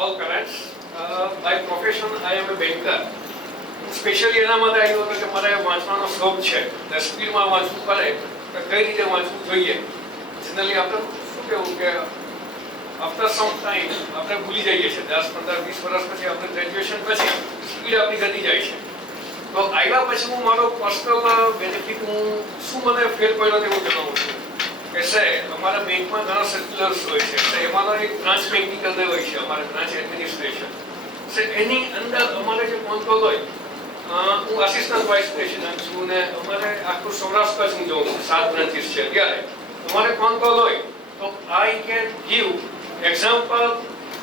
all parents. By profession, I am a banker. Specially એના માટે આવ્યો હતો કે મારે વાંચવાનો શોખ છે, સ્પીડમાં વાંચવું પડે તો કઈ રીતે વાંચવું જોઈએ. જનરલી આપણે શું કહેવું કે આફ્ટર સમ ટાઈમ આપણે ભૂલી જઈએ છીએ, 10, 15, 20 વર્ષ પછી આપણે ગ્રેજ્યુએશન પછી સ્પીડ આપણી ઘટી જાય છે. તો આવ્યા પછી હું મારો પર્સનલ બેનિફિટ હું શું મને ફેર પડ્યો તેવું જણાવું છું કે સાહેબ અમારા બેંકમાં ઘણા સર્ક્યુલર્સ હોય છે, તો એમાંનો એક બ્રાન્ચ બેન્કિંગ અંદર હોય છે, અમારે બ્રાન્ચ એડમિનિસ્ટ્રેશન. એની અંદર અમારે જે કોન્ટ્રોલ હોય, હું આસિસ્ટન્ટ વાઇસ પ્રેસિડેન્ટ છું ને અમારે આખું સૌરાષ્ટ્ર હું જોઉં છું, 7 બ્રાન્ચીસ છે. ત્યારે અમારે કોન્ટ્રોલ હોય તો I can give example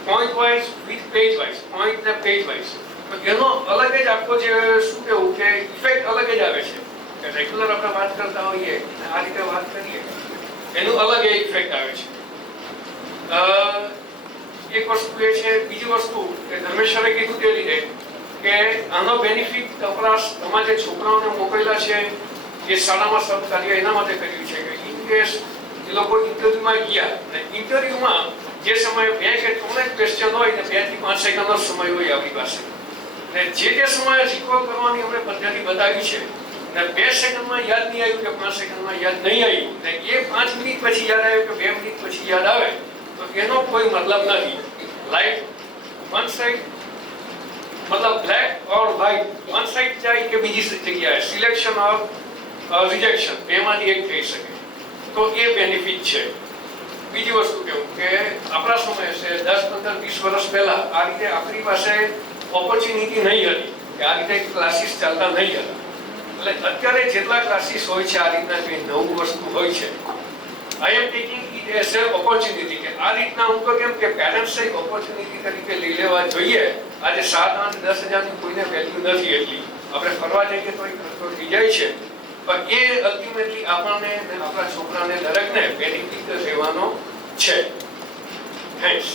point wise with page wise, point ને પેજ વાઇઝ. તો એનો અલગ જ આખો જે શું કહેવું કે ઇફેક્ટ અલગ જ આવે છે કે રેગ્યુલર આપણે વાત કરતા હોઈએ અને આ રીતે વાત કરીએ એનું અલગ એ ઇફેક્ટ આવે છે. એક વસ્તુ એ છે. બીજી વસ્તુ કે ધર્મેશ્વરે કીધું તે રીતે કે આનો બેનિફિટ તમારા જે છોકરાઓને મોકલેલા છે એ શાળામાં સબ કાર્ય એના માટે કર્યું છે કે ઇન કેસ એ લોકો ઇન્ટરવ્યુમાં ગયા અને ઇન્ટરવ્યુમાં જે સમયે 2 કે 3 ક્વેશ્ચન હોય ને 2 થી 5 સેકન્ડનો સમય હોય આપણી પાસે, ને જે સમયે રિકોલ કરવાની આપણે પદ્ધતિ બતાવી છે ને 2 સેકન્ડમાં યાદ નહીં આવ્યું કે 5 સેકન્ડમાં યાદ નહીં આવ્યું ને એ 5 મિનિટ પછી યાદ આવ્યું કે 2 મિનિટ પછી યાદ આવે, તો એનો કોઈ મતલબ નથી. લાઈક વન સાઈડ मतलब ब्लैक और व्हाइट, वन साइड જાય કે બીજી જગ્યાએ સિલેક્શન ઓર રિજેક્શન બેમાંથી એક થઈ શકે, તો એ બેનિફિટ છે. બીજી વસ્તુ કેવું કે આપણા સમયે છે 10, 15, 20 વર્ષ પહેલા આ રીતે આપણી પાસે ઓપોર્ચ્યુનિટી નહીં હતી કે આ રીતે ક્લાસીસ ચાલતા નહીં હતા. એટલે અત્યારે જેટલા ક્લાસીસ હોય છે આ રીતના જે નવું વસ્તુ હોય છે, I am taking it as a opportunity કે આ રીતના હું તો કેમ કે પેરેન્ટ્સે ઓપોર્ચ્યુનિટી તરીકે લઈ લેવા જોઈએ. આજે 7, 8, 10 હજારની કોઈને વેલ્યુ નથી એટલી, આપણે ફરવા જઈએ તો ખર્ચો થઈ જાય છે, પણ એ અલ્ટિમેટલી આપણને આપણા છોકરાને દરેકને બેનિફિટ રહેવાનો છે. થેન્ક્સ.